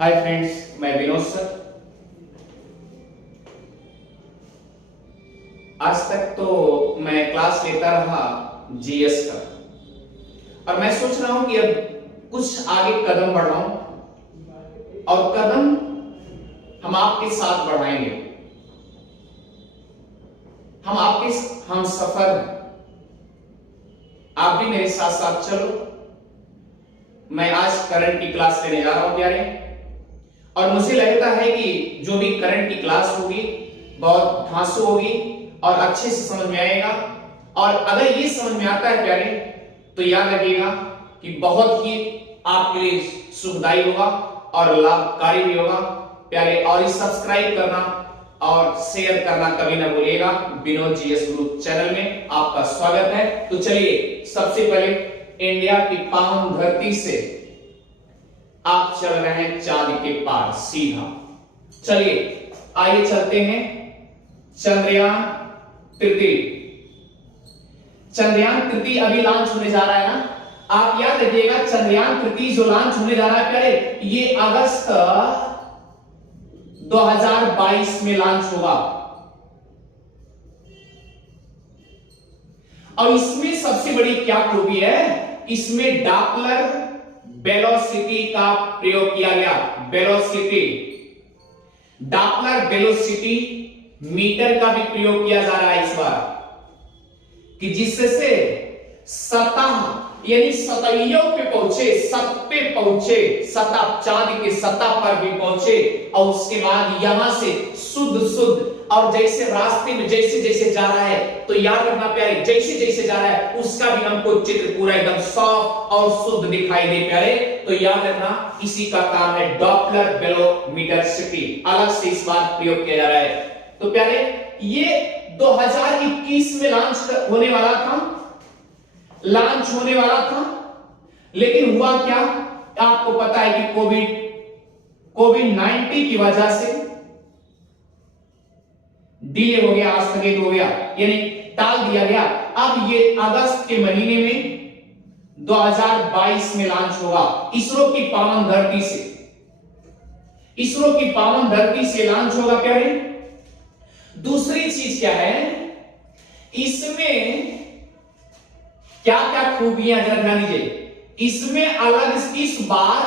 Hi friends, मैं Vinod sir. आज तक तो मैं क्लास लेता रहा जीएस का, और मैं सोच रहा हूं कि अब कुछ आगे कदम बढ़ाऊं और कदम हम आपके साथ बढ़ाएंगे। हम आपके हम सफर हैं, आप भी मेरे साथ साथ चलो। मैं आज करंट की क्लास लेने जा रहा हूं प्यारे, और मुझे लगता है कि जो भी करंट की क्लास होगी बहुत धांसू होगी और अच्छे से समझ में आएगा। और अगर ये समझ में आता है प्यारे, तो याद रखिएगा कि बहुत ही आपके लिए सुखदायी होगा और लाभकारी भी होगा प्यारे। और इस सब्सक्राइब करना और शेयर करना कभी ना भूलिएगा। विनोद जीएस ग्रुप चैनल में आपका स्वागत है। तो चलिए, सबसे पहले इंडिया की पावन धरती से आप चल रहे हैं चांद के पार सीधा। चलिए आइए चलते हैं चंद्रयान तृतीय। चंद्रयान तृतीय अभी लॉन्च होने जा रहा है ना। आप याद रखिएगा, चंद्रयान तृतीय जो लॉन्च होने जा रहा है प्यारे, ये अगस्त 2022 में लॉन्च होगा। और इसमें सबसे बड़ी क्या खूबी है, इसमें डॉपलर वेलोसिटी का प्रयोग किया गया। वेलोसिटी, डॉपलर वेलोसिटी मीटर का भी प्रयोग किया जा रहा है इस बार, कि जिससे सतह यानी सतहियों पे पहुंचे, सत पे पहुंचे, सतह चांद के सतह पर भी पहुंचे, और उसके बाद यहां से शुद्ध और जैसे रास्ते में जैसे जैसे जा रहा है, तो याद रखना प्यारे, जैसे जैसे जा रहा है उसका भी हमको चित्र पूरा एकदम साफ और शुद्ध दिखाई दे प्यारे। तो याद रखना, इसी का काम है डॉपलर वेलोमीटरसिटी। अलग से इस बार प्रयोग किया जा रहा है। तो प्यारे, ये 2021 में लॉन्च होने वाला था, लेकिन हुआ क्या, आपको पता है कि कोविड-19 की वजह से डिले हो गया, स्थगित हो गया, यानी टाल दिया गया। अब ये अगस्त के महीने में 2022 में लॉन्च होगा। इसरो की पावन धरती से, इसरो की पावन धरती से लॉन्च होगा प्यारे। दूसरी चीज क्या है, इसमें क्या क्या खूबियां जरा ध्यान दीजिए। इसमें इस बार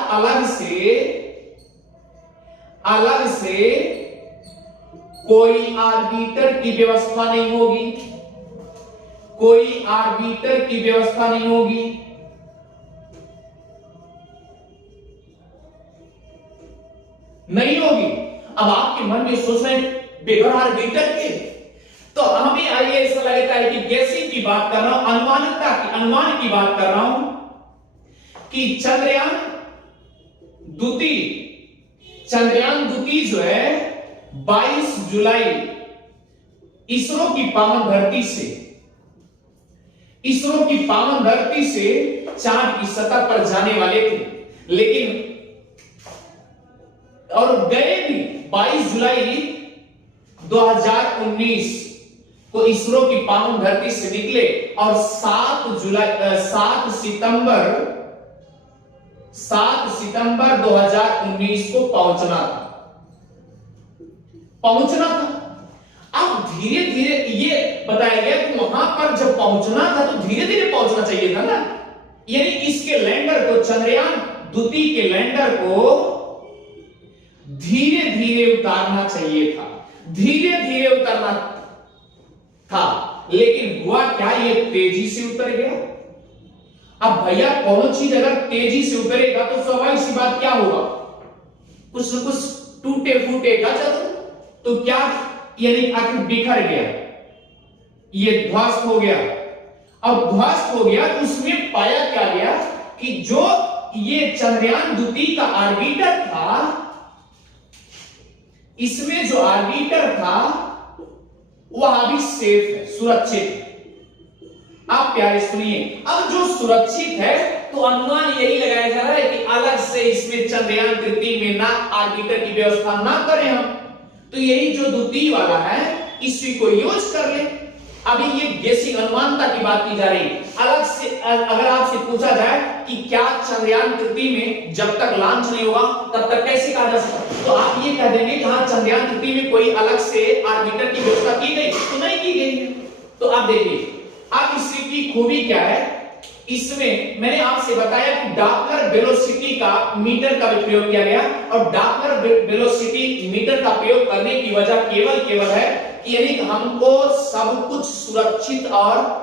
अलग से कोई आर्बिटर की व्यवस्था नहीं होगी, कोई आर्बिटर की व्यवस्था नहीं होगी। नहीं होगी। अब आपके मन में सोच रहे हैं बगैर आर्बिटर के, तो हमें आइए ऐसा लगता है कि गैसिंग की बात कर रहा हूं, अनुमान की बात कर रहा हूं कि चंद्रयान द्वितीय जो है 22 जुलाई इसरो की पावन धरती से चांद की सतह पर जाने वाले थे, लेकिन और गए भी 22 जुलाई 2019 को इसरो की पावन धरती से निकले, और 7 सितंबर 2019 को पहुंचना था। अब धीरे धीरे ये बताया गया कि वहां पर जब पहुंचना था तो धीरे धीरे पहुंचना चाहिए था ना, यानी इसके लैंडर को, चंद्रयान द्वितीय के लैंडर को धीरे धीरे उतारना चाहिए था, लेकिन हुआ क्या, ये तेजी से उतर गया। अब भैया कौन चीज अगर तेजी से उतरेगा तो स्वाभाविक सी बात क्या होगा, कुछ न कुछ टूटे फूटेगा जरूर। तो क्या, यानी आखिर बिखर गया, ये ध्वस्त हो गया। अब ध्वस्त हो गया तो उसमें पाया क्या गया कि जो ये चंद्रयान द्वितीय का आर्बिटर था, इसमें जो आर्बिटर था वह अभी सेफ है, सुरक्षित है। आप प्यारे सुनिए, अब जो सुरक्षित है तो अनुमान यही लगाया जा रहा है कि अलग से इसमें चंद्रयान तृतीय में ना आर्बिटर की व्यवस्था ना करें हम, तो यही जो द्वितीय वाला है इसी को यूज कर ले। अभी ये गेसिंग अनुमानता की बात की जा रही है। अलग से अगर आपसे पूछा जाए कि क्या चंद्रयान तृतीय में जब तक लॉन्च नहीं होगा तब तक कैसे कहा जा सकता, तो आप ये कह देंगे कि हाँ चंद्रयान तृतीय में कोई अलग से ऑर्बिटर की व्यवस्था की गई, तो नहीं की गई है। तो आप देखिए अब इसकी खूबी क्या है, इसमें मैंने आपसे बताया कि डॉपलर वेलोसिटी का मीटर का भी प्रयोग किया गया, और डॉपलर वेलोसिटी मीटर का प्रयोग करने की वजह केवल है कि यानी हमको सब कुछ सुरक्षित और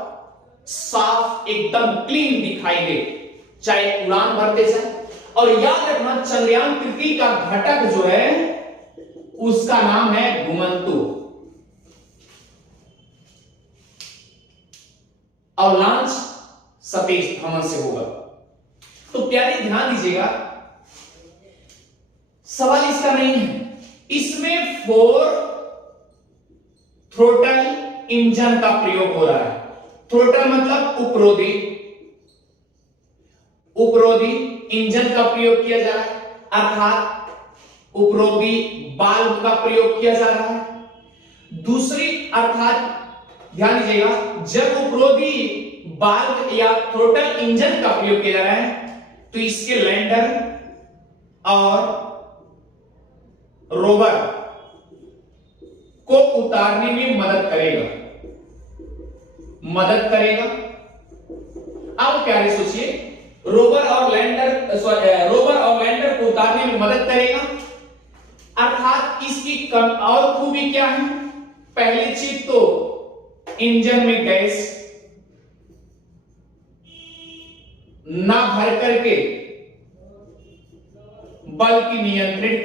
साफ एकदम क्लीन दिखाई दे चाहे उड़ान भरते जाए। और याद रखना चंद्रयान तृतीय का घटक जो है उसका नाम है घुमंतु, और लॉन्च सतीश धवन से होगा। तो प्यारे ध्यान दीजिएगा, सवाल इसका नहीं है, इसमें 4 थ्रोटल इंजन का प्रयोग हो रहा है। थ्रोटल मतलब उपरोधी इंजन का प्रयोग किया जा रहा है, अर्थात उपरोधी बाल्ब का प्रयोग किया जा रहा है। दूसरी अर्थात ध्यान दीजिएगा, जब उपरोधी बाल्ब या थ्रोटल इंजन का प्रयोग किया जा रहा है तो इसके लैंडर और रोवर को उतारने में मदद करेगा। अब प्यारे सोचिए, रोवर और लैंडर को उतारने में मदद करेगा, अर्थात इसकी और खूबी क्या है, पहली चीज तो इंजन में गैस ना भर करके बल्कि नियंत्रित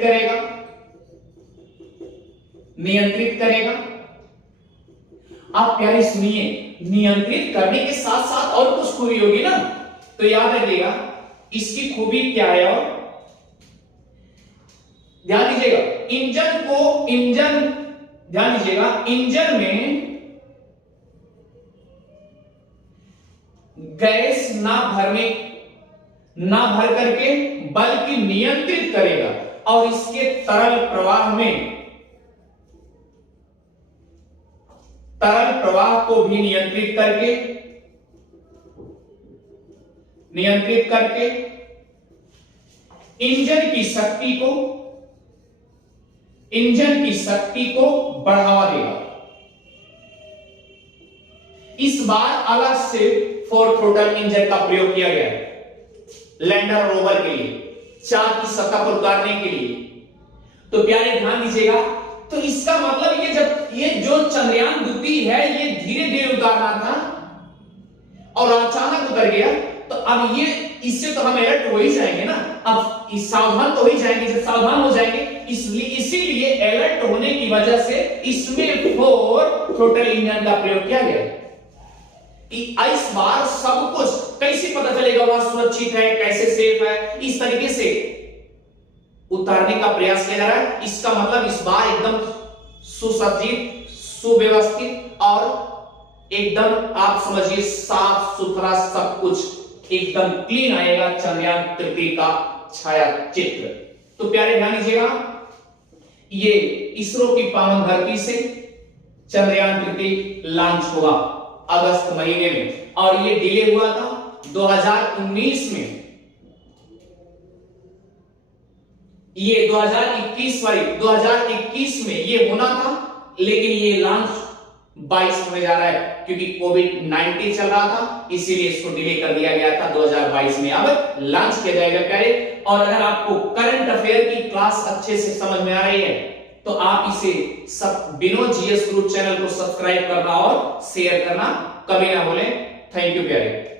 करेगा। आप प्यारे सुनिए, नियंत्रित करने के साथ साथ और कुछ खूबी होगी ना, तो याद रखिएगा इसकी खूबी क्या है। और ध्यान दीजिएगा, इंजन में गैस ना भर करके बल्कि नियंत्रित करेगा, और इसके तरल प्रवाह को भी नियंत्रित करके इंजन की शक्ति को बढ़ावा देगा। इस बार अलग से 4 थ्रोटल इंजन का प्रयोग किया गया है लैंडर रोवर के लिए, चांद की सतह पर उतारने के लिए। तो प्यारे ध्यान दीजिएगा, तो इसका मतलब ये जो चंद्रयान द्वितीय है ये धीरे धीरे उतारना था और अचानक उतर गया, तो अब ये इससे तो हम अलर्ट हो ही जाएंगे ना, अब सावधान तो हो ही जाएंगे। जब सावधान हो जाएंगे इसीलिए अलर्ट होने की वजह से इसमें 4 थ्रोटल इंजन का प्रयोग किया गया। इस बार सब कुछ कैसे पता चलेगा वह सुरक्षित है, कैसे सेफ है, इस तरीके से उतारने का प्रयास किया जा रहा है। इसका मतलब इस बार एकदम सुसज्जित, सुव्यवस्थित और एकदम आप समझिए साफ सुथरा सब कुछ एकदम क्लीन आएगा चंद्रयान तृतीय का छाया चित्र। तो प्यारे ध्यान दीजिएगा, ये इसरो की पावन धरती से चंद्रयान तृतीय लॉन्च हुआ अगस्त महीने में, और ये डिले हुआ था 2019 में। ये 2021 में ये होना था, लेकिन ये लॉन्च 22 होने जा रहा है क्योंकि कोविड-19 चल रहा था, इसीलिए इसको डिले कर दिया गया था। 2022 में अब लॉन्च किया जाएगा प्यारे। और अगर आपको करंट अफेयर की क्लास अच्छे से समझ में आ रही है तो आप इसे सब विनोद जीएस ग्रुप चैनल को सब्सक्राइब करना और शेयर करना कभी ना भूलें। थैंक यू प्यारे।